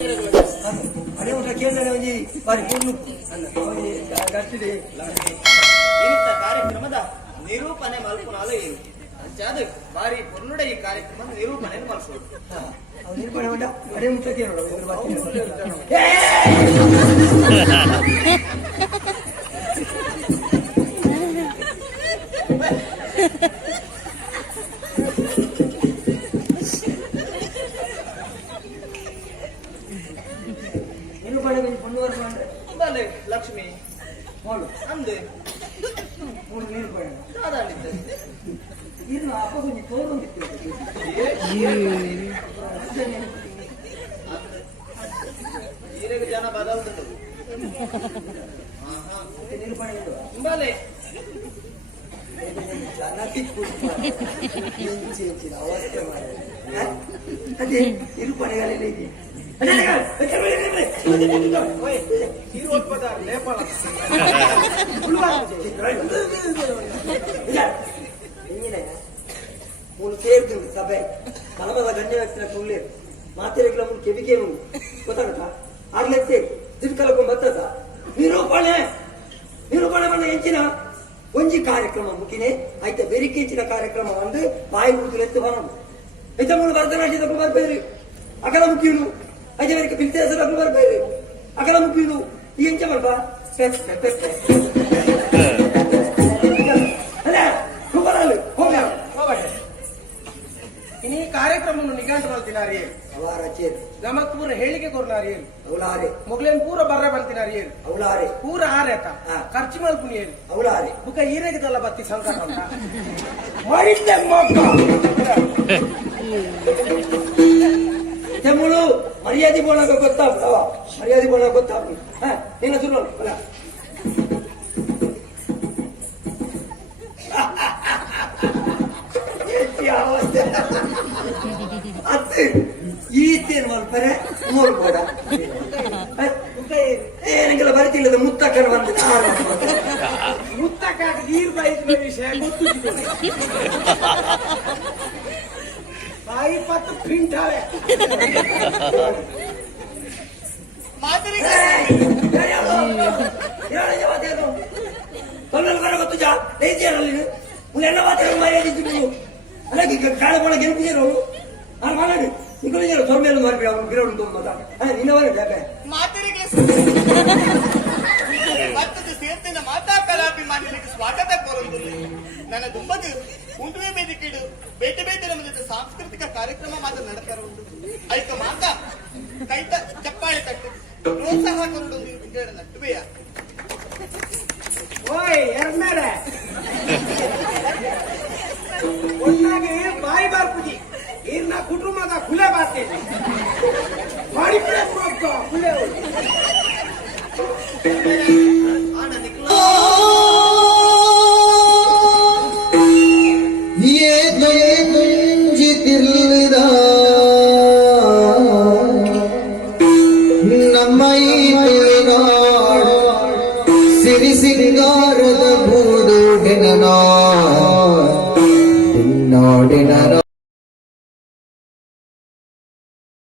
అదే ఉంటా కేంద్ర వారి పూర్ణ ಗಟ್ಟಿದೆ ಇಂಥ ಕಾರ್ಯಕ್ರಮದ ನಿರೂಪಣೆ ಮಲ್ಪುನಾಲ ಏನು ಅಂಚಾದ ಬಾರಿ ಪುರ್ನುಡ ಈ ಕಾರ್ಯಕ್ರಮದ ನಿರೂಪಣೆ ಮಲ್ಪೋದು ನಿರೂಪಣೆ ಮಾಡ ಅದೇ ಮುಟ್ಟ ಕೇಳೋಣ ಲಕ್ಷ್ಮಿ ಅಂದು ಇದು ಅಪ್ಪ ಕೊಂಚ ತೋರ್ಬಂದಿತ್ತು ಜನ ಬದಲ್ತದೆ ನಿರೂಪಣೆ ಅವಸ್ಥೆ ಮಾಡಿ ಅದೇ ನಿರೂಪಣೆಗಳೆಲ್ಲ ಇದೆ ಸೇರ್ತೀನಿ ಸಭೆ ಮಲಬದ ಗಣ್ಯ ವ್ಯಕ್ತಿನ ಸುಳ್ಳು ಮಾತಿರಗಳ ಮುಂದೆ ಕೆಬಿಕೇನು ಗೊತ್ತಾಗತ್ತ ಆಗ್ಲೆತ್ತೆ ತಿರ್ಕಲಕ್ಕೊಂದು ಬರ್ತದ ನಿರೂಪಣೆ ಬಂದ ಹೆಂಚಿನ ಒಂಜಿ ಕಾರ್ಯಕ್ರಮ ಮುಗಿನೇ ಆಯ್ತ ಬೆರಿಕೆ ಹೆಚ್ಚಿನ ಕಾರ್ಯಕ್ರಮ ಒಂದು ಬಾಯಿ ಕೂದಲು ಎತ್ತು ಬರೋದು ಐತ ಮೂಲ ಭರತನಾಟ್ಯದಕ್ಕೂ ಬರ್ಬೇರಿ ಅಗಲ ಮುಖ್ಯನು ಐತೆ ವರೆಗೆ ಬಿಲ್ತೆ ಹೆಸರು ಬರ್ಬೇರಿ ಅಗಲ ಮುಖ್ಯನು ಈ ಹೆಂಚ ಬರ್ಬಾ ಇನ್ನು ಈ ಕಾರ್ಯಕ್ರಮವನ್ನು ನಿಗಾಂಟ ಮಾಡ್ತಿನಾರಿ ಗಮಕ್ ಪೂರ ಹೇಳಿಕೆ ಕೊರ್ನಾರಿ ಅವಲಾರೆ ಮೊಗ್ಲೇನ್ ಪೂರ ಬರ್ರ ಬಂತಿನಾರಿ ಅವಲಾರೆ ಪೂರ ಆರೇತ ಖರ್ಚು ಮಲ್ಪುನಿ ಅವಲಾರೆ ಬುಕ್ಕ ಈರೆಗದಲ್ಲ ಬತ್ತಿ ಸಂಕಟ ಅಂತ ತೆಮ್ಮಳು ಮರ್ಯಾದೆ ಬೋಳಾಗ ಗೊತ್ತಾಗ್ತವ ಮರ್ಯಾದೆ ಬೋಳಾಗ ಗೊತ್ತಾಗ್ಲಿ ನಿನ್ನ ಸುಳ್ಳು ಅಲ್ಲ ಅವಸ್ಥೆ ಈತೇನು ಮಲ್ಪರೆ ಮೂರು ಕೂಡ ಏನಕ್ಕೆಲ್ಲ ಬರಿತಿಲ್ಲದ ಮುತ್ತಕ್ಕನ ಬಂದ ಮುತ್ತಕ್ಕ ನೀರು ಬಯಸುವ ವಿಷಯ ಗೊತ್ತಿದೆ ಬಾಯಿ ಪತ್ತು ಪಿಂಟಾಳೆ ತೊಂದರೆ ಬರ ಗೊತ್ತು ಜಾ ದೈತ್ಯರಲ್ಲಿ ಎಲ್ಲ ಮಾತಾಡ ಮರ್ಯಾದಿದ್ದು అలాగే కాళ్ళ కూడా గెలిపించారు అని మాట్లాడి ఇంకో సొరమేలు మార్పి ಅವನು ಗಿರೌಂಡ್ ತುಂಬ ನಿನ್ನವರೇ ಯಾಕೆ ಮತ್ತದು ಸೇರ್ತಿನ ಮಾತಾ ಕಲಾಪಿ ಮಾಡಲಿಕ್ಕೆ ಸ್ವಾಗತ ಕೋರುತ್ತದೆ ನನ್ನ ದುಂಬದು ಉಂಡುವೆ ಬೇದಿಕಿಡು ಬೇಟೆ ಬೇಟೆ ನಮ್ಮದ ಸಾಂಸ್ಕೃತಿಕ ಕಾರ್ಯಕ್ರಮ ಮಾತ್ರ ನಡತಾರ ಉಂಟು ಐಕ ಮಾತ ಕೈತ ಚಪ್ಪಾಳೆ ತಟ್ಟು ಪ್ರೋತ್ಸಾಹ ಕೊರಡು ನಟ್ಟುವೆಯ ಓಯ್ ಎರಡ್ಮೇಡ ಒಟ್ಟಾಗಿ ಬಾಯಿ ಬಾರ್ಪುಜಿ ಇನ್ನ ಕುಟುಂಬದ ಕುಲೆ ಬಾರ್ತೇನೆ ಮಾಡಿ ಕುಲೆ